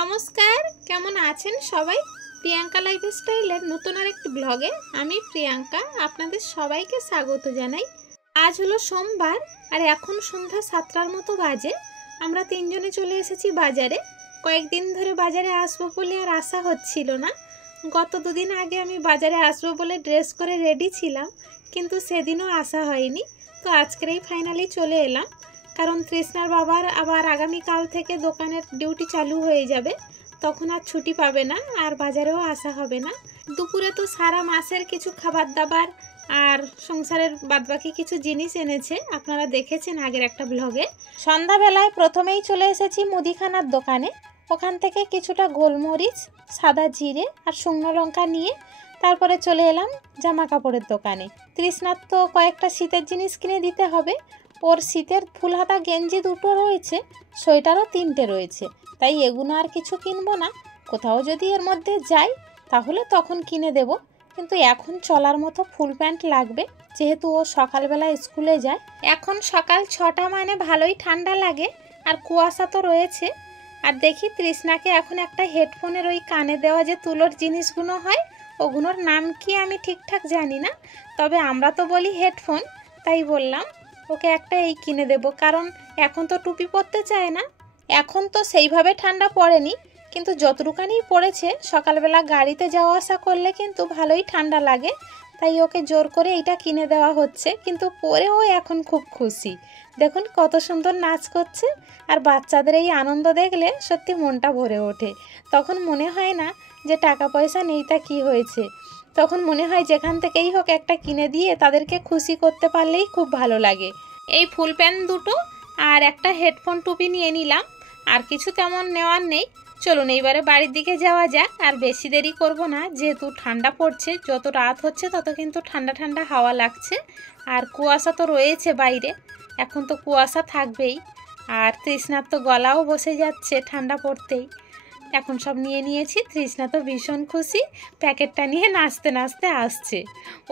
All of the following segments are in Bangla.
নমস্কার, কেমন আছেন সবাই? প্রিয়াঙ্কা লাইফস্টাইলের নতুন আরেকটি ব্লগে আমি প্রিয়াঙ্কা আপনাদের সবাইকে স্বাগত জানাই। আজ হলো সোমবার আর এখন সন্ধ্যা 7টার মতো বাজে। আমরা তিনজনে চলে এসেছি বাজারে। কয়েকদিন ধরে বাজারে আসবো বলে আর আসা হচ্ছিল না। গত দুদিন আগে আমি বাজারে আসবো বলে ড্রেস করে রেডি ছিলাম, কিন্তু সেদিনও আসা হয়নি। তো আজকেরই ফাইনালি চলে এলাম, কারণ তৃষ্ণার বাবার আবার আগামীকাল থেকে দোকানের ডিউটি চালু হয়ে যাবে, তখন আর ছুটি পাবে না আর বাজারেও আসা হবে না। দুপুরে তো সারা মাসের কিছু খাবার দাবার আর সংসারের বাদবাকি কিছু জিনিস এনেছে, আপনারা দেখেছেন আগের একটা ব্লগে। সন্ধ্যাবেলায় প্রথমেই চলে এসেছি মুদিখানার দোকানে। ওখান থেকে কিছুটা গোলমরিচ, সাদা জিরে আর শুকনো লঙ্কা নিয়ে তারপরে চলে এলাম জামা কাপড়ের দোকানে। তৃষ্ণার তো কয়েকটা শীতের জিনিস কিনে দিতে হবে। ওর শীতের ফুল হাতা গেঞ্জি দুটো রয়েছে, সোয়েটারও 3টে রয়েছে, তাই এগুলো আর কিছু কিনবো না। কোথাও যদি এর মধ্যে যাই তাহলে তখন কিনে দেব, কিন্তু এখন চলার মতো ফুল প্যান্ট লাগবে, যেহেতু ও সকালবেলা স্কুলে যায়। এখন সকাল 6টা, মানে ভালোই ঠান্ডা লাগে আর কুয়াশা তো রয়েছে। আর দেখি তৃষ্ণাকে এখন একটা হেডফোনের ওই কানে দেওয়া যে তুলোর জিনিসগুলো হয়, ওগুলোর নাম কি আমি ঠিকঠাক জানি না, তবে আমরা তো বলি হেডফোন, তাই বললাম ওকে একটা এই কিনে দেব। কারণ এখন তো টুপি পরতে চায় না। এখন তো সেইভাবে ঠান্ডা পড়েনি, কিন্তু যতটুকানি পড়েছে সকালবেলা গাড়িতে যাওয়া আসা করলে কিন্তু ভালোই ঠান্ডা লাগে, তাই ওকে জোর করে এইটা কিনে দেওয়া হচ্ছে। কিন্তু পরেও এখন খুব খুশি, দেখুন কত সুন্দর নাচ করছে। আর বাচ্চাদের এই আনন্দ দেখলে সত্যি মনটা ভরে ওঠে। তখন মনে হয় না যে টাকা পয়সা নেই তা কী হয়েছে, তখন মনে হয় যেখান থেকেই হোক একটা কিনে দিয়ে তাদেরকে খুশি করতে পারলেই খুব ভালো লাগে। এই ফুল প্যান্ট দুটো আর একটা হেডফোন টুপি নিয়ে নিলাম, আর কিছু তেমন নেওয়ার নেই। চলুন এইবারে বাড়ির দিকে যাওয়া যাক, আর বেশি দেরি করব না, যেহেতু ঠান্ডা পড়ছে। যত রাত হচ্ছে তত কিন্তু ঠান্ডা ঠান্ডা হাওয়া লাগছে, আর কুয়াশা তো রয়েছে বাইরে, এখন তো কুয়াশা থাকবেই। আর তৃষ্ণার তো গলাও বসে যাচ্ছে ঠান্ডা পড়তেই। এখন সব নিয়ে নিয়েছি, তৃষ্ণা তো ভীষণ খুশি, প্যাকেটটা নিয়ে নাচতে নাচতে আসছে।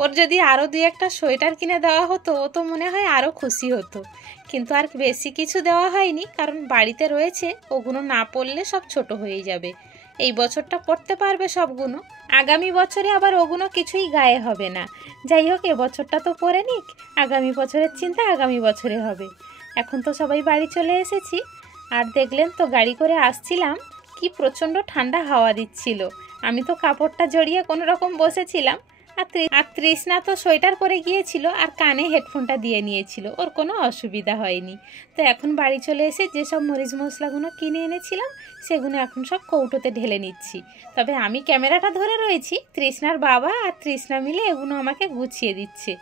ওর যদি আরও 2-একটা সোয়েটার কিনে দেওয়া হতো ও তো মনে হয় আরও খুশি হতো, কিন্তু আর বেশি কিছু দেওয়া হয়নি, কারণ বাড়িতে রয়েছে, ওগুলো না পরলে সব ছোট হয়ে যাবে। এই বছরটা পড়তে পারবে সবগুলো, আগামী বছরে আবার ওগুলো কিছুই গায়ে হবে না। যাই হোক, এবছরটা তো পরে নিক, আগামী বছরের চিন্তা আগামী বছরে হবে। এখন তো সবাই বাড়ি চলে এসেছি, আর দেখলেন তো গাড়ি করে আসছিলাম, কি প্রচণ্ড ঠান্ডা হাওয়া দিচ্ছিল। আমি তো কাপড়টা জড়িয়ে কোনো রকম বসেছিলাম, আর তৃষ্ণা তো সোয়েটার পরে গিয়েছিল আর কানে হেডফোনটা দিয়ে নিয়েছিল, ওর কোনো অসুবিধা হয়নি। তো এখন বাড়ি চলে এসে যেসব মরিচ মশলাগুলো কিনে এনেছিলাম সেগুলো এখন সব কৌটোতে ঢেলে নিচ্ছি। তবে আমি ক্যামেরাটা ধরে রয়েছি, তৃষ্ণার বাবা আর তৃষ্ণা মিলে এগুলো আমাকে গুছিয়ে দিচ্ছে।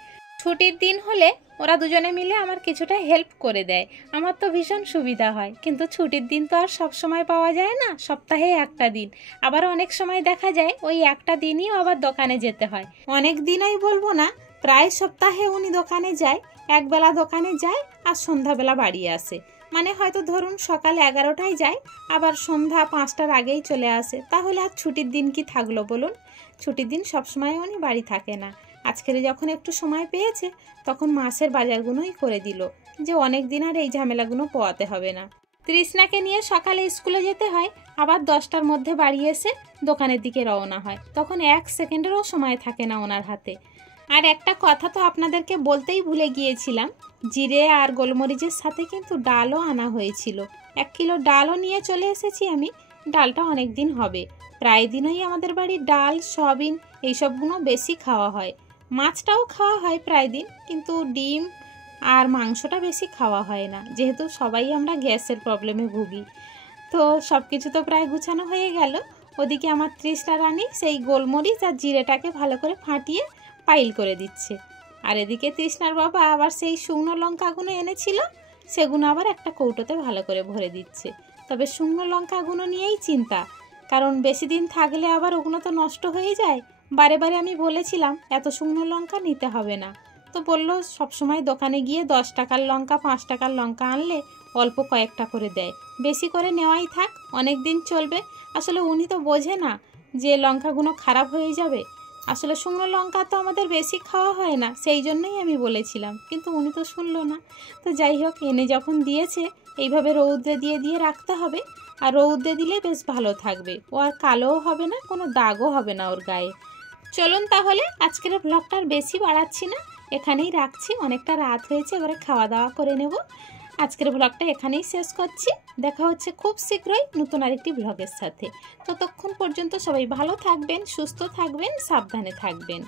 ছুটির দিন হলে ওরা দুজনে মিলে আমার কিছুটা হেল্প করে দেয়, আমার তো ভীষণ সুবিধা হয়। কিন্তু ছুটির দিন তো আর সব সময় পাওয়া যায় না, সপ্তাহে একটা দিন। আবার অনেক সময় দেখা যায় ওই একটা দিনই আবার দোকানে যেতে হয়। অনেক দিনই বলবো না, প্রায় সপ্তাহে উনি দোকানে যায়, একবেলা দোকানে যায় আর সন্ধ্যাবেলা বাড়ি আসে। মানে হয়তো ধরুন সকাল 11টায় যায়, আবার সন্ধ্যা 5টার আগেই চলে আসে। তাহলে আর ছুটির দিন কি থাকলো বলুন? ছুটির দিন সবসময় উনি বাড়ি থাকে না। আজকের যখন একটু সময় পেয়েছে তখন মাসের বাজারগুলোই করে দিল, যে অনেক দিন আর এই ঝামেলাগুলো পোয়াতে হবে না। তৃষ্ণাকে নিয়ে সকালে স্কুলে যেতে হয়, আবার 10টার মধ্যে বাড়ি এসে দোকানের দিকে রওনা হয়, তখন 1 সেকেন্ডেরও সময় থাকে না ওনার হাতে। আর একটা কথা তো আপনাদেরকে বলতেই ভুলে গিয়েছিলাম, জিরে আর গোলমরিচের সাথে কিন্তু ডালও আনা হয়েছিল। 1 কিলো ডালও নিয়ে চলে এসেছি আমি। ডালটা অনেক দিন হবে, প্রায় দিনই আমাদের বাড়ির ডাল, সয়াবিন এইসবগুলো বেশি খাওয়া হয়। মাছটাও খাওয়া হয় প্রায় দিন, কিন্তু ডিম আর মাংসটা বেশি খাওয়া হয় না, যেহেতু সবাই আমরা গ্যাসের প্রবলেমে ভুগি। তো সব কিছু তো প্রায় গুছানো হয়ে গেল। ওদিকে আমার তৃষ্ণা রানী সেই গোলমরিচ আর জিরেটাকে ভালো করে ফাটিয়ে পাইল করে দিচ্ছে, আর এদিকে তৃষ্ণার বাবা আবার সেই শুকনো লঙ্কাগুলো এনেছিল, সেগুলো আবার একটা কৌটোতে ভালো করে ভরে দিচ্ছে। তবে শুকনো লঙ্কাগুলো নিয়েই চিন্তা, কারণ বেশি দিন থাকলে আবার ওগুলো তো নষ্ট হয়ে যায়। বারে বারে আমি বলেছিলাম এত শুকনো লঙ্কা নিতে হবে না, তো বললো সবসময় দোকানে গিয়ে 10 টাকার লঙ্কা 5 টাকার লঙ্কা আনলে অল্প কয়েকটা করে দেয়, বেশি করে নেওয়াই থাক, অনেক দিন চলবে। আসলে উনি তো বোঝে না যে লঙ্কাগুলো খারাপ হয়ে যাবে। আসলে শুকনো লঙ্কা তো আমাদের বেশি খাওয়া হয় না, সেই জন্যই আমি বলেছিলাম, কিন্তু উনি তো শুনলো না। তো যাই হোক, এনে যখন দিয়েছে এইভাবে রৌদ্রে দিয়ে দিয়ে রাখতে হবে, আর রৌদ্রে দিলে বেশ ভালো থাকবে, ও আর কালোও হবে না, কোনো দাগও হবে না ওর গায়ে। চলুন তাহলে আজকের ব্লগটা আর বেশি বাড়াচ্ছি না, এখানেই রাখছি, অনেকটা রাত হয়েছে, এবারে খাওয়া দাওয়া করে নেব। আজকের ব্লগটা এখানেই শেষ করছি, দেখা হচ্ছে খুব শীঘ্রই নতুন আরেকটি ব্লগের সাথে। ততক্ষণ পর্যন্ত সবাই ভালো থাকবেন, সুস্থ থাকবেন, সাবধানে থাকবেন।